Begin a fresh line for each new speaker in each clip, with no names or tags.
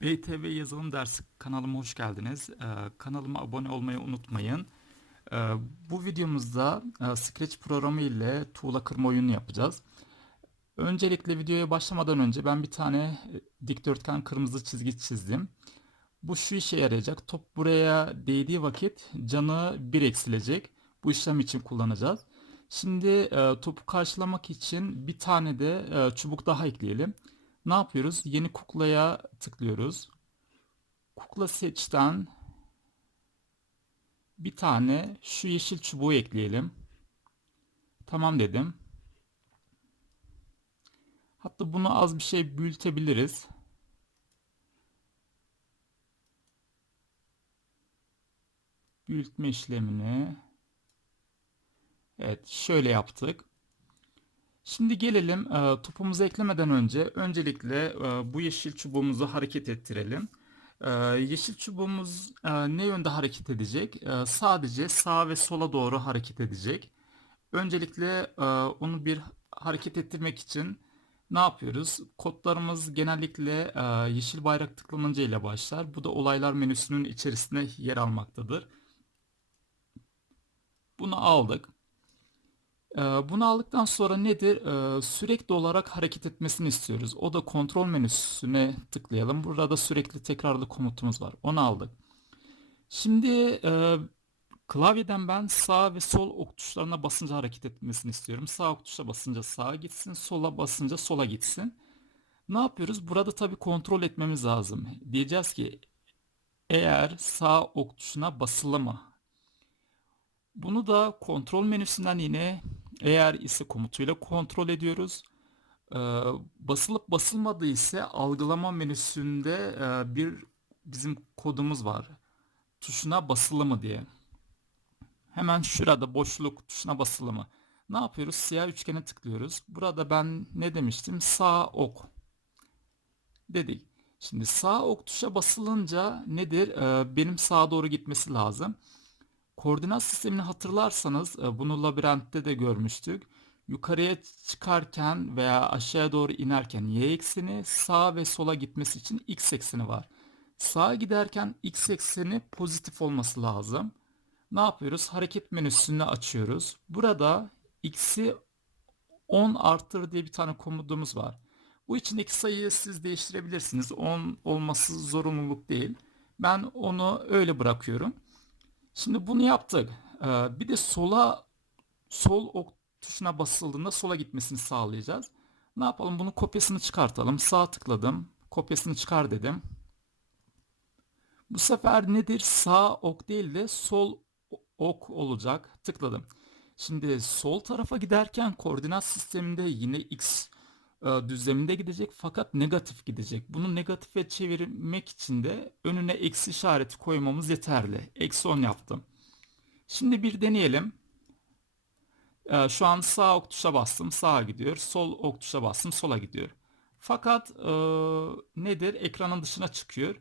BTV Yazılım Dersi kanalıma hoş geldiniz. Ee, kanalıma abone olmayı unutmayın. Ee, bu videomuzda e, Scratch programı ile tuğla kırma oyunu yapacağız. Öncelikle videoya başlamadan önce ben bir tane e, dikdörtgen kırmızı çizgi çizdim. Bu şu işe yarayacak. Top buraya değdiği vakit canı 1 eksilecek. Bu işlem için kullanacağız. Şimdi e, topu karşılamak için bir tane de e, çubuk daha ekleyelim. Ne yapıyoruz? Yeni kuklaya tıklıyoruz. Kukla seçten bir tane şu yeşil çubuğu ekleyelim. Tamam dedim. Hatta bunu az bir şey büyütebiliriz. Büyütme işlemini Evet şöyle yaptık. Şimdi gelelim e, topumuzu eklemeden önce öncelikle e, bu yeşil çubuğumuzu hareket ettirelim. E, yeşil çubuğumuz e, ne yönde hareket edecek? E, sadece sağa ve sola doğru hareket edecek. Öncelikle e, onu bir hareket ettirmek için ne yapıyoruz? Kodlarımız genellikle e, yeşil bayrak tıklanınca ile başlar. Bu da olaylar menüsünün içerisinde yer almaktadır. Bunu aldık. Ee, Bunu aldıktan sonra nedir? Ee, Sürekli olarak hareket etmesini istiyoruz. O da kontrol menüsüne tıklayalım. Burada sürekli tekrarlı komutumuz var. Onu aldık. Şimdi e, klavyeden ben sağ ve sol ok tuşlarına basınca hareket etmesini istiyorum. Sağ ok tuşa basınca sağa gitsin, sola basınca sola gitsin. Ne yapıyoruz? Burada tabii kontrol etmemiz lazım. Diyeceğiz ki eğer sağ ok tuşuna basılı mı? Bunu da kontrol menüsünden yine eğer ise komutuyla kontrol ediyoruz. Ee, basılıp basılmadığı ise algılama menüsünde e, bir bizim kodumuz var. Tuşuna basılı mı diye. Hemen şurada boşluk tuşuna basılı mı? Ne yapıyoruz? Siyah üçgene tıklıyoruz. Burada ben ne demiştim? Sağ ok dedik. Şimdi sağ ok tuşa basılınca nedir? Ee, benim sağa doğru gitmesi lazım. Koordinat sistemini hatırlarsanız e, bunu labirentte de görmüştük. Yukarıya çıkarken veya aşağıya doğru inerken y ekseni, sağa ve sola gitmesi için x ekseni var. Sağa giderken x ekseni pozitif olması lazım. Ne yapıyoruz? Hareket menüsünü açıyoruz. Burada x'i 10 arttır diye bir tane komutumuz var. Bu içindeki sayıyı siz değiştirebilirsiniz. 10 olması zorunluluk değil. Ben onu öyle bırakıyorum. Şimdi bunu yaptık. Ee, bir de sola sol ok tuşuna basıldığında sola gitmesini sağlayacağız. Ne yapalım? Bunu kopyasını çıkartalım. Sağ tıkladım. Kopyasını çıkar dedim. Bu sefer nedir? Sağ ok değil de sol ok olacak. Tıkladım. Şimdi sol tarafa giderken koordinat sisteminde yine x düzleminde gidecek fakat negatif gidecek. Bunu negatife çevirmek için de önüne eksi işareti koymamız yeterli. Eksi 10 yaptım. Şimdi bir deneyelim. E, şu an sağ ok tuşa bastım sağa gidiyor. Sol ok tuşa bastım sola gidiyor. Fakat e, nedir? Ekranın dışına çıkıyor.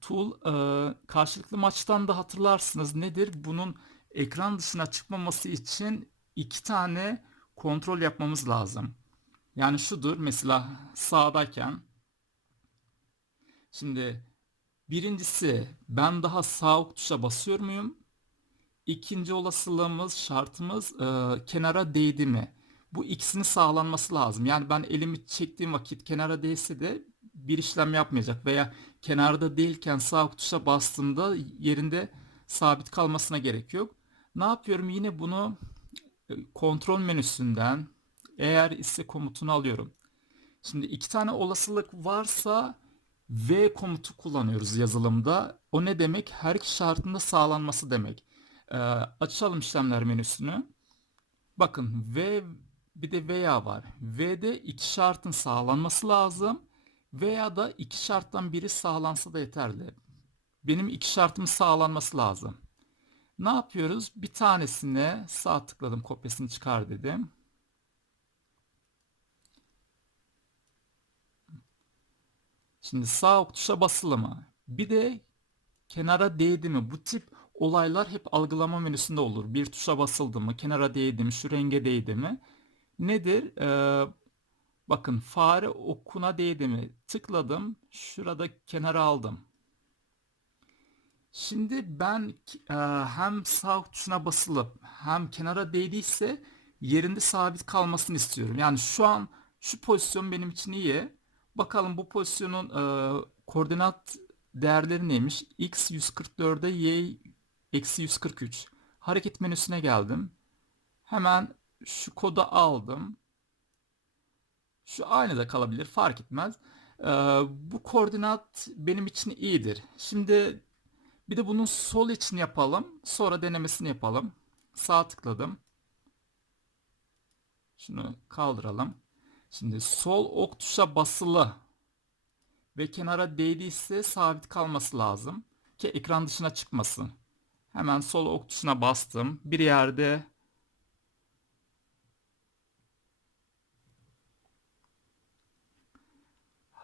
Tool e, karşılıklı maçtan da hatırlarsınız nedir? Bunun ekran dışına çıkmaması için iki tane kontrol yapmamız lazım. Yani şudur mesela sağdayken şimdi birincisi ben daha sağ ok tuşa basıyor muyum? İkinci olasılığımız şartımız e, kenara değdi mi? Bu ikisini sağlanması lazım. Yani ben elimi çektiğim vakit kenara değse de bir işlem yapmayacak veya kenarda değilken sağ ok tuşa bastığımda yerinde sabit kalmasına gerek yok. Ne yapıyorum? Yine bunu e, kontrol menüsünden eğer ise komutunu alıyorum. Şimdi iki tane olasılık varsa V komutu kullanıyoruz yazılımda. O ne demek? Her iki şartında sağlanması demek. Ee, açalım işlemler menüsünü. Bakın V bir de veya var. V'de iki şartın sağlanması lazım. Veya da iki şarttan biri sağlansa da yeterli. Benim iki şartım sağlanması lazım. Ne yapıyoruz? Bir tanesine sağ tıkladım kopyasını çıkar dedim. Şimdi sağ tuşa basılı mı? Bir de kenara değdi mi? Bu tip olaylar hep algılama menüsünde olur. Bir tuşa basıldı mı? Kenara değdi mi? Şu renge değdi mi? Nedir? Ee, Bakın fare okuna değdi mi? Tıkladım. Şurada kenara aldım. Şimdi ben e, hem sağ tuşuna basılıp hem kenara değdiyse yerinde sabit kalmasını istiyorum. Yani şu an şu pozisyon benim için iyi. Bakalım bu pozisyonun e, koordinat değerleri neymiş? X 144'e Y eksi 143. Hareket menüsüne geldim. Hemen şu kodu aldım. Şu aynı da kalabilir fark etmez. Ee, bu koordinat benim için iyidir. Şimdi bir de bunun sol için yapalım. Sonra denemesini yapalım. Sağ tıkladım. Şunu kaldıralım. Şimdi sol ok tuşa basılı ve kenara değdiyse sabit kalması lazım ki ekran dışına çıkmasın. Hemen sol ok tuşuna bastım. Bir yerde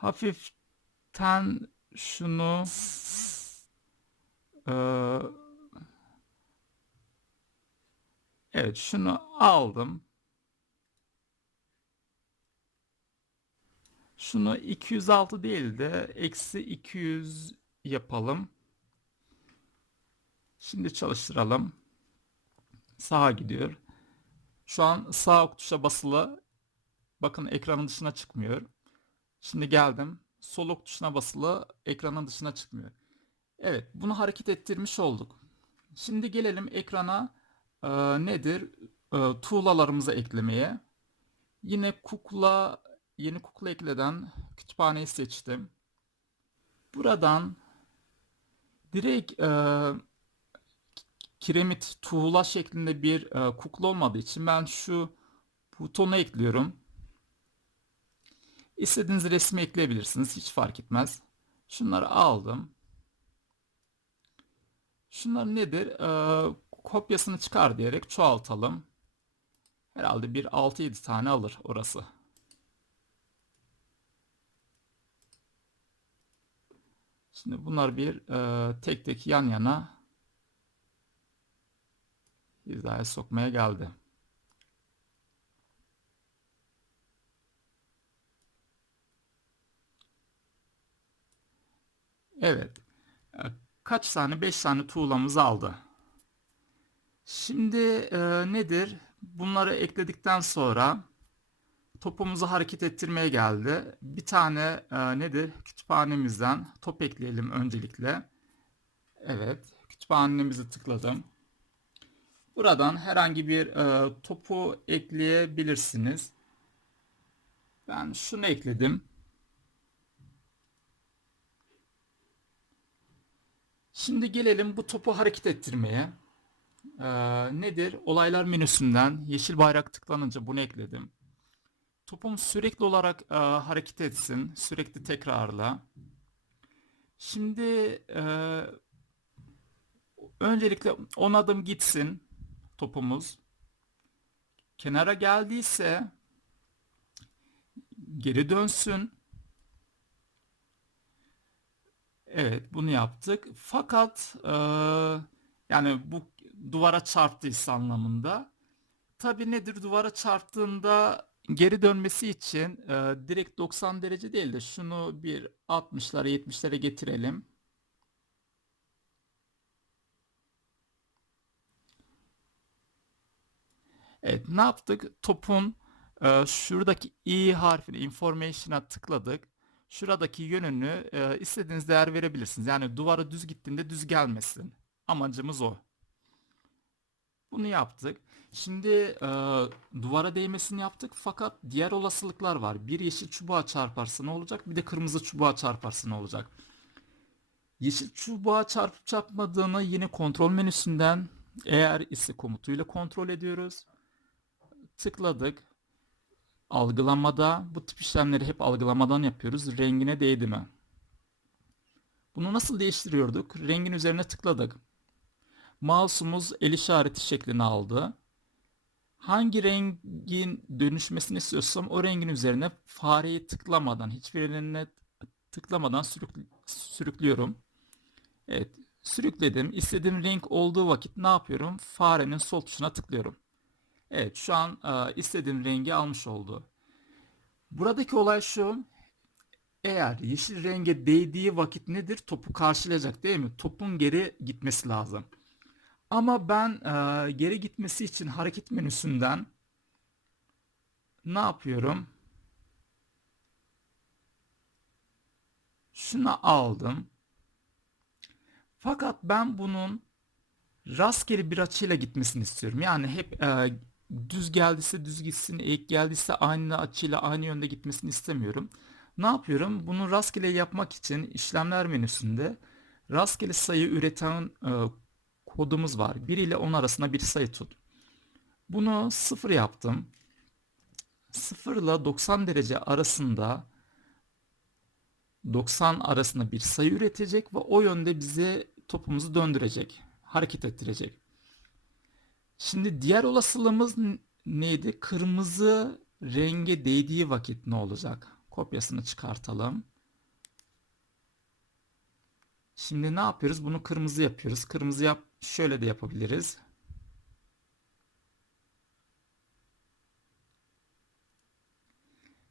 hafiften şunu eee, evet şunu aldım. Şunu 206 değil de eksi 200 yapalım. Şimdi çalıştıralım. Sağa gidiyor. Şu an sağ ok tuşa basılı. Bakın ekranın dışına çıkmıyor. Şimdi geldim. Sol ok tuşuna basılı ekranın dışına çıkmıyor. Evet bunu hareket ettirmiş olduk. Şimdi gelelim ekrana e, nedir? E, tuğlalarımızı eklemeye. Yine kukla yeni kukla ekleden kütüphaneyi seçtim. Buradan direkt e, kiremit tuğla şeklinde bir e, kukla olmadığı için ben şu butonu ekliyorum. İstediğiniz resmi ekleyebilirsiniz. Hiç fark etmez. Şunları aldım. Şunlar nedir? Ee, kopyasını çıkar diyerek çoğaltalım. Herhalde bir 6-7 tane alır orası. Şimdi bunlar bir e, tek tek yan yana hizaya sokmaya geldi. Evet. E, Kaç tane? 5 tane tuğlamızı aldı. Şimdi e, nedir? Bunları ekledikten sonra topumuzu hareket ettirmeye geldi. Bir tane e, nedir? Kütüphanemizden top ekleyelim öncelikle. Evet. Kütüphanemizi tıkladım. Buradan herhangi bir e, topu ekleyebilirsiniz. Ben şunu ekledim. Şimdi gelelim bu topu hareket ettirmeye. Ee, nedir? Olaylar menüsünden yeşil bayrak tıklanınca bunu ekledim. Topum sürekli olarak e, hareket etsin. Sürekli tekrarla. Şimdi e, öncelikle 10 adım gitsin topumuz. Kenara geldiyse geri dönsün. Evet, bunu yaptık. Fakat e, yani bu duvara çarptıysa anlamında. Tabii nedir? Duvara çarptığında geri dönmesi için e, direkt 90 derece değil de şunu bir 60'lara 70'lere getirelim. Evet, ne yaptık? Topun e, şuradaki i harfini information'a tıkladık. Şuradaki yönünü e, istediğiniz değer verebilirsiniz. Yani duvara düz gittiğinde düz gelmesin. Amacımız o. Bunu yaptık. Şimdi e, duvara değmesini yaptık fakat diğer olasılıklar var. Bir yeşil çubuğa çarparsa ne olacak? Bir de kırmızı çubuğa çarparsa ne olacak? Yeşil çubuğa çarpıp çarpmadığını yine kontrol menüsünden eğer ise komutuyla kontrol ediyoruz. Tıkladık. Algılamada bu tip işlemleri hep algılamadan yapıyoruz. Rengine değdi mi? Bunu nasıl değiştiriyorduk? Rengin üzerine tıkladık. Mouse'umuz el işareti şeklini aldı. Hangi rengin dönüşmesini istiyorsam o rengin üzerine fareyi tıklamadan, hiçbirine tıklamadan sürük, sürüklüyorum. Evet, sürükledim. İstediğim renk olduğu vakit ne yapıyorum? Farenin sol tuşuna tıklıyorum. Evet şu an e, istediğim rengi almış oldu. Buradaki olay şu. Eğer yeşil renge değdiği vakit nedir? Topu karşılayacak değil mi? Topun geri gitmesi lazım. Ama ben e, geri gitmesi için hareket menüsünden ne yapıyorum? Şunu aldım. Fakat ben bunun rastgele bir açıyla gitmesini istiyorum. Yani hep e, düz geldiyse düz gitsin, eğik geldiyse aynı açıyla aynı yönde gitmesini istemiyorum. Ne yapıyorum? Bunu rastgele yapmak için işlemler menüsünde rastgele sayı üreten e, kodumuz var. 1 ile 10 arasında bir sayı tut. Bunu 0 yaptım. 0 ile 90 derece arasında 90 arasında bir sayı üretecek ve o yönde bize topumuzu döndürecek, hareket ettirecek. Şimdi diğer olasılığımız neydi? Kırmızı renge değdiği vakit ne olacak? Kopyasını çıkartalım. Şimdi ne yapıyoruz? Bunu kırmızı yapıyoruz. Kırmızı yap şöyle de yapabiliriz.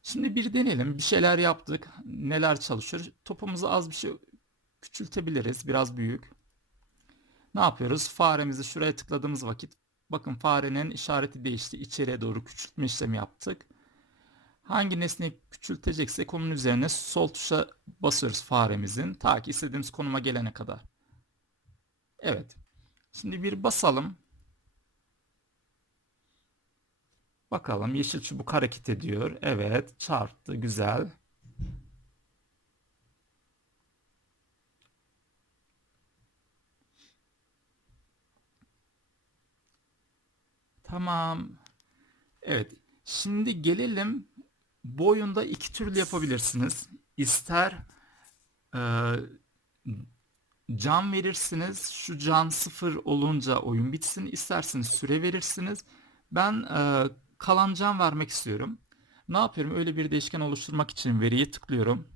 Şimdi bir deneyelim. Bir şeyler yaptık. Neler çalışıyor? Topumuzu az bir şey küçültebiliriz. Biraz büyük. Ne yapıyoruz? Faremizi şuraya tıkladığımız vakit bakın farenin işareti değişti. İçeriye doğru küçültme işlemi yaptık. Hangi nesneyi küçülteceksek onun üzerine sol tuşa basıyoruz faremizin ta ki istediğimiz konuma gelene kadar. Evet. Şimdi bir basalım. Bakalım yeşil çubuk hareket ediyor. Evet, çarptı. Güzel. Tamam. Evet. Şimdi gelelim bu oyunda iki türlü yapabilirsiniz. İster e, can verirsiniz. Şu can sıfır olunca oyun bitsin. İsterseniz süre verirsiniz. Ben e, kalan can vermek istiyorum. Ne yapıyorum? Öyle bir değişken oluşturmak için veriye tıklıyorum.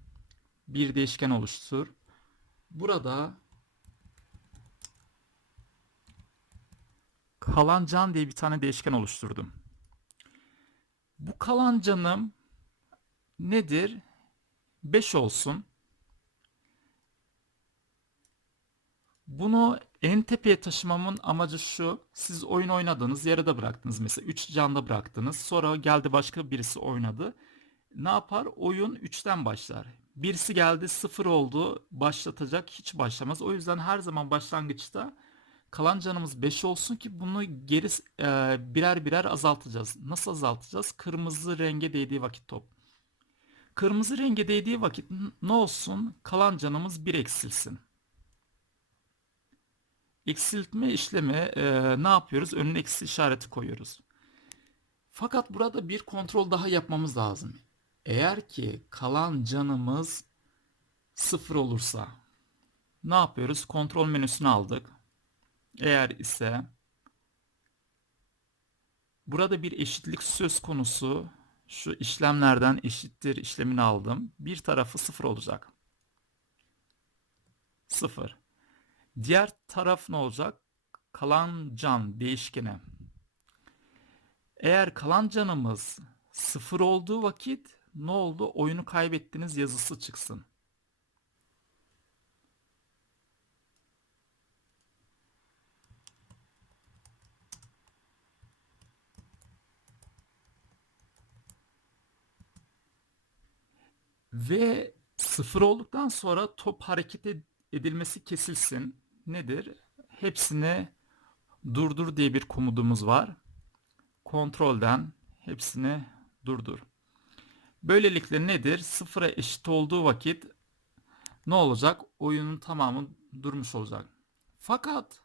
Bir değişken oluştur. Burada kalan can diye bir tane değişken oluşturdum. Bu kalan canım nedir? 5 olsun. Bunu en tepeye taşımamın amacı şu. Siz oyun oynadınız, yarıda bıraktınız mesela. 3 canda bıraktınız. Sonra geldi başka birisi oynadı. Ne yapar? Oyun 3'ten başlar. Birisi geldi 0 oldu. Başlatacak hiç başlamaz. O yüzden her zaman başlangıçta kalan canımız 5 olsun ki bunu geri e, birer birer azaltacağız. Nasıl azaltacağız? Kırmızı renge değdiği vakit top. Kırmızı renge değdiği vakit ne olsun? Kalan canımız 1 eksilsin. Eksiltme işlemi e, ne yapıyoruz? Önüne eksi işareti koyuyoruz. Fakat burada bir kontrol daha yapmamız lazım. Eğer ki kalan canımız 0 olursa ne yapıyoruz? Kontrol menüsünü aldık. Eğer ise burada bir eşitlik söz konusu şu işlemlerden eşittir işlemini aldım. Bir tarafı 0 olacak. 0. Diğer taraf ne olacak? Kalan can değişkene. Eğer kalan canımız 0 olduğu vakit ne oldu? Oyunu kaybettiniz yazısı çıksın. Ve sıfır olduktan sonra top hareket ed- edilmesi kesilsin. Nedir? Hepsini durdur diye bir komutumuz var. Kontrolden hepsini durdur. Böylelikle nedir? Sıfıra eşit olduğu vakit ne olacak? Oyunun tamamı durmuş olacak. Fakat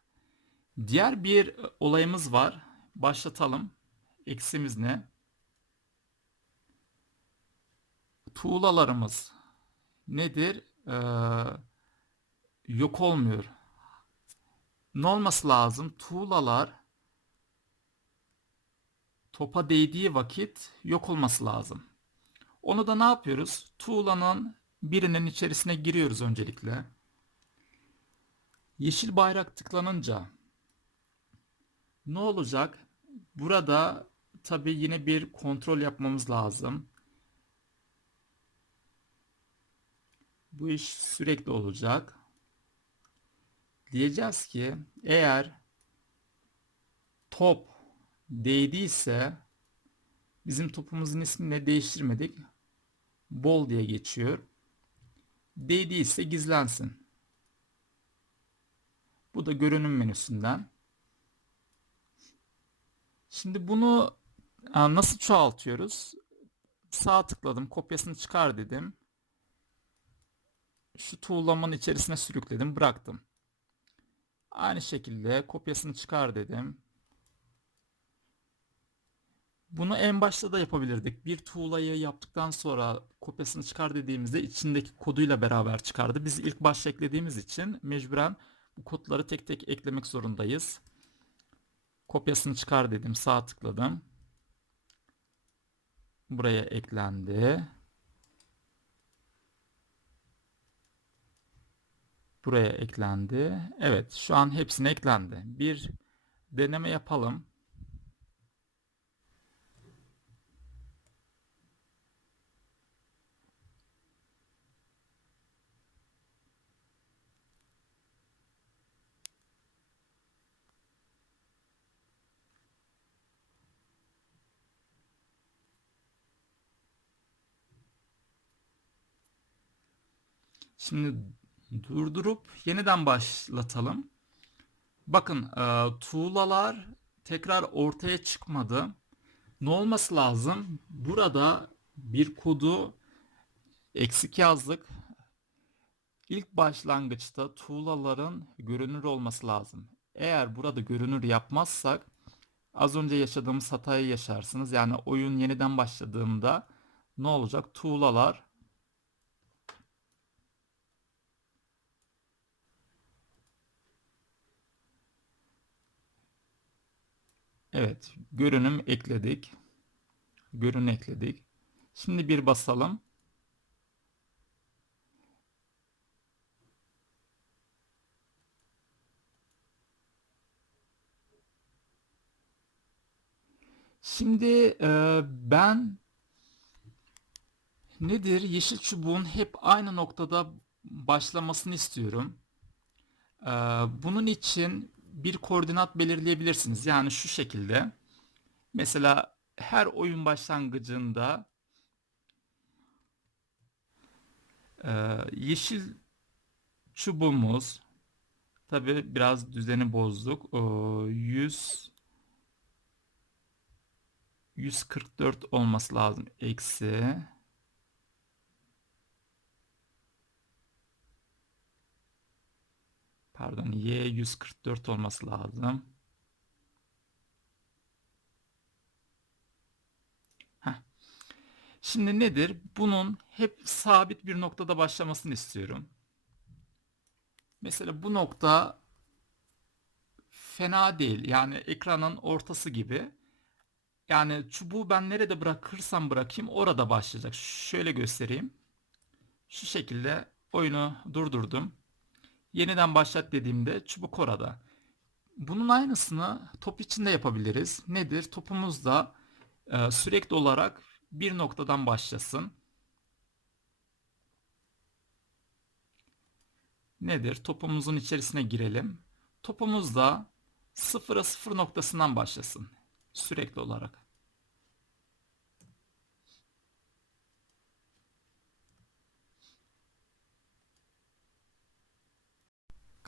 diğer bir olayımız var. Başlatalım. Eksimiz ne? Tuğlalarımız nedir? Ee, yok olmuyor ne olması lazım? Tuğlalar topa değdiği vakit yok olması lazım. Onu da ne yapıyoruz? Tuğlanın birinin içerisine giriyoruz öncelikle. Yeşil bayrak tıklanınca ne olacak? Burada tabi yine bir kontrol yapmamız lazım. Bu iş sürekli olacak. Diyeceğiz ki eğer top değdiyse bizim topumuzun ismini değiştirmedik. Bol diye geçiyor. Değdiyse gizlensin. Bu da görünüm menüsünden. Şimdi bunu nasıl çoğaltıyoruz? Sağ tıkladım, kopyasını çıkar dedim. Şu tuğlamanın içerisine sürükledim, bıraktım. Aynı şekilde kopyasını çıkar dedim. Bunu en başta da yapabilirdik. Bir tuğlayı yaptıktan sonra kopyasını çıkar dediğimizde içindeki koduyla beraber çıkardı. Biz ilk başta eklediğimiz için mecburen bu kodları tek tek eklemek zorundayız. Kopyasını çıkar dedim. Sağ tıkladım. Buraya eklendi. Buraya eklendi. Evet, şu an hepsine eklendi. Bir deneme yapalım. Şimdi durdurup yeniden başlatalım. Bakın e, tuğlalar tekrar ortaya çıkmadı. Ne olması lazım? Burada bir kodu eksik yazdık. İlk başlangıçta tuğlaların görünür olması lazım. Eğer burada görünür yapmazsak az önce yaşadığımız hatayı yaşarsınız. Yani oyun yeniden başladığında ne olacak? Tuğlalar Evet, görünüm ekledik. Görün ekledik. Şimdi bir basalım. Şimdi e, ben nedir? Yeşil çubuğun hep aynı noktada başlamasını istiyorum. E, bunun için bir koordinat belirleyebilirsiniz. Yani şu şekilde. Mesela her oyun başlangıcında e, yeşil çubuğumuz tabi biraz düzeni bozduk. 100 144 olması lazım. Eksi Pardon Y 144 olması lazım. Heh. Şimdi nedir? Bunun hep sabit bir noktada başlamasını istiyorum. Mesela bu nokta fena değil. Yani ekranın ortası gibi. Yani çubuğu ben nerede bırakırsam bırakayım orada başlayacak. Şöyle göstereyim. Şu şekilde oyunu durdurdum. Yeniden başlat dediğimde çubuk orada. Bunun aynısını top içinde yapabiliriz. Nedir? Topumuz da e, sürekli olarak bir noktadan başlasın. Nedir? Topumuzun içerisine girelim. Topumuz da sıfıra sıfır noktasından başlasın. Sürekli olarak.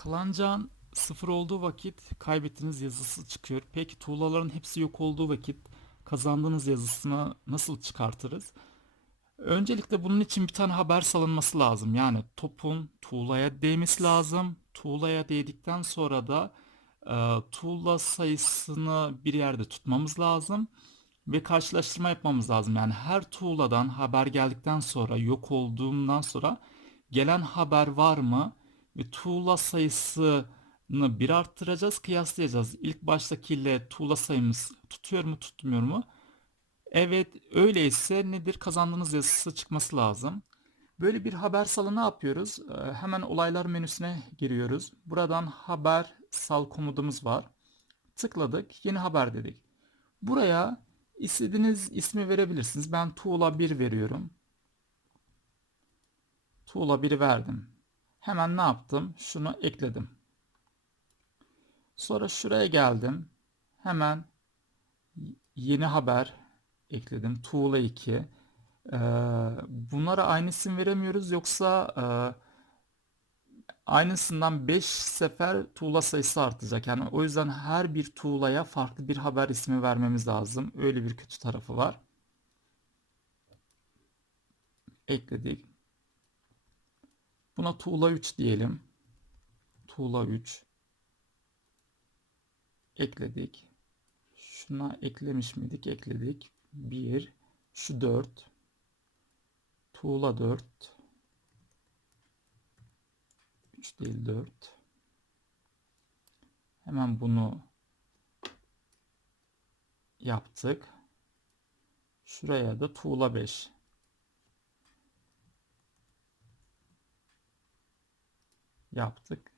Kalancağın sıfır olduğu vakit kaybettiğiniz yazısı çıkıyor. Peki tuğlaların hepsi yok olduğu vakit kazandığınız yazısını nasıl çıkartırız? Öncelikle bunun için bir tane haber salınması lazım. Yani topun tuğlaya değmesi lazım. Tuğlaya değdikten sonra da e, tuğla sayısını bir yerde tutmamız lazım. Ve karşılaştırma yapmamız lazım. Yani her tuğladan haber geldikten sonra yok olduğundan sonra gelen haber var mı? Ve tuğla sayısını bir arttıracağız, kıyaslayacağız. İlk baştakiyle tuğla sayımız tutuyor mu, tutmuyor mu? Evet, öyleyse nedir? Kazandığınız yazısı çıkması lazım. Böyle bir haber salı ne yapıyoruz? Ee, hemen olaylar menüsüne giriyoruz. Buradan haber sal komutumuz var. Tıkladık, yeni haber dedik. Buraya istediğiniz ismi verebilirsiniz. Ben tuğla 1 veriyorum. Tuğla 1'i verdim. Hemen ne yaptım? Şunu ekledim. Sonra şuraya geldim. Hemen yeni haber ekledim. Tuğla 2. Ee, bunlara aynı isim veremiyoruz yoksa e, aynısından 5 sefer tuğla sayısı artacak. Yani o yüzden her bir tuğlaya farklı bir haber ismi vermemiz lazım. Öyle bir kötü tarafı var. Ekledik. Buna tuğla 3 diyelim. Tuğla 3. Ekledik. Şuna eklemiş miydik? Ekledik. 1. Şu 4. Tuğla 4. 3 değil 4. Hemen bunu yaptık. Şuraya da tuğla 5. Yaptık.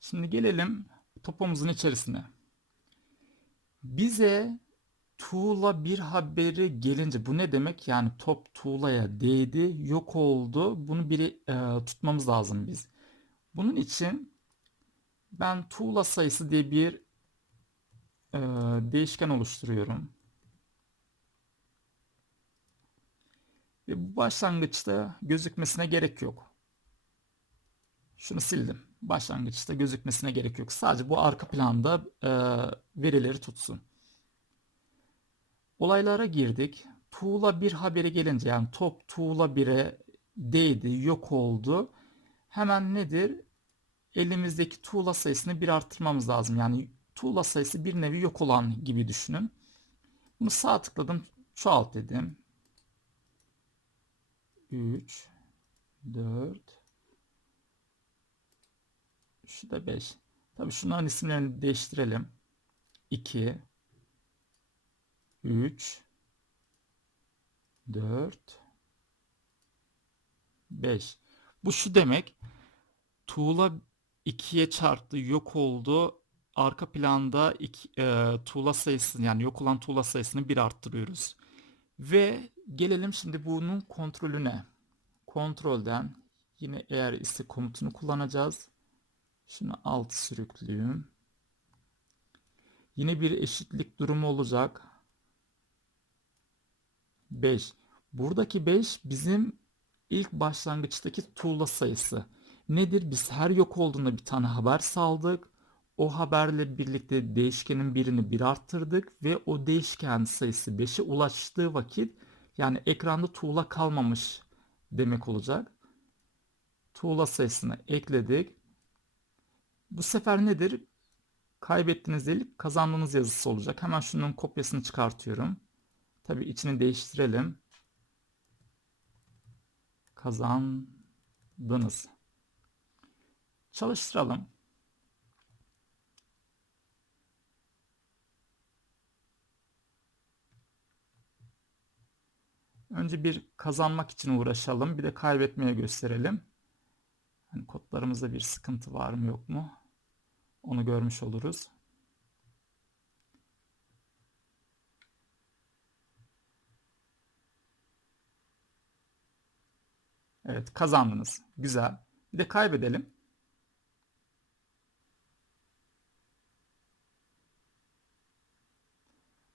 Şimdi gelelim topumuzun içerisine. Bize tuğla bir haberi gelince bu ne demek? Yani top tuğlaya değdi, yok oldu. Bunu biri e, tutmamız lazım biz. Bunun için ben tuğla sayısı diye bir e, değişken oluşturuyorum. Ve bu başlangıçta gözükmesine gerek yok. Şunu sildim. Başlangıçta gözükmesine gerek yok. Sadece bu arka planda e, verileri tutsun. Olaylara girdik. Tuğla bir haberi gelince yani top tuğla 1'e değdi, yok oldu. Hemen nedir? Elimizdeki tuğla sayısını bir arttırmamız lazım. Yani tuğla sayısı bir nevi yok olan gibi düşünün. Bunu sağ tıkladım, çoğalt dedim. 3 4 şu da 5. Tabii şunların isimlerini değiştirelim. 2 3 4 5 Bu şu demek tuğla 2'ye çarptı yok oldu arka planda iki, e, tuğla sayısını yani yok olan tuğla sayısını bir arttırıyoruz. Ve gelelim şimdi bunun kontrolüne. Kontrolden yine eğer ise komutunu kullanacağız. Şunu alt sürüklüyüm. Yine bir eşitlik durumu olacak. 5. Buradaki 5 bizim ilk başlangıçtaki tuğla sayısı. Nedir? Biz her yok olduğunda bir tane haber saldık. O haberle birlikte değişkenin birini bir arttırdık ve o değişken sayısı 5'e ulaştığı vakit yani ekranda tuğla kalmamış demek olacak. Tuğla sayısını ekledik. Bu sefer nedir? Kaybettiniz değil kazandığınız yazısı olacak. Hemen şunun kopyasını çıkartıyorum. Tabi içini değiştirelim. Kazandınız. Çalıştıralım. Önce bir kazanmak için uğraşalım. Bir de kaybetmeye gösterelim. Hani kodlarımızda bir sıkıntı var mı yok mu? Onu görmüş oluruz. Evet kazandınız. Güzel. Bir de kaybedelim.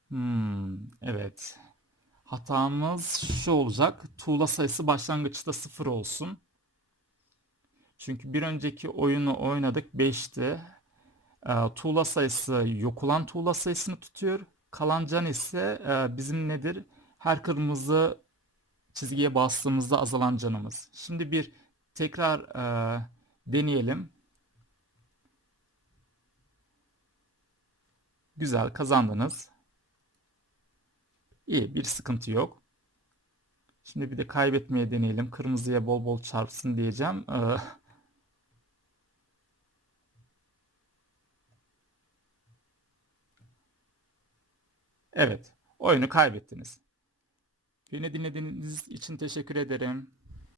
Hmm, evet. Hatamız şu olacak. Tuğla sayısı başlangıçta 0 olsun. Çünkü bir önceki oyunu oynadık 5'ti. E, tuğla sayısı yok olan tuğla sayısını tutuyor. Kalan can ise e, bizim nedir? Her kırmızı çizgiye bastığımızda azalan canımız. Şimdi bir tekrar e, deneyelim. Güzel kazandınız. İyi bir sıkıntı yok. Şimdi bir de kaybetmeye deneyelim. Kırmızıya bol bol çarpsın diyeceğim. Ee, evet, oyunu kaybettiniz. Beni dinlediğiniz için teşekkür ederim.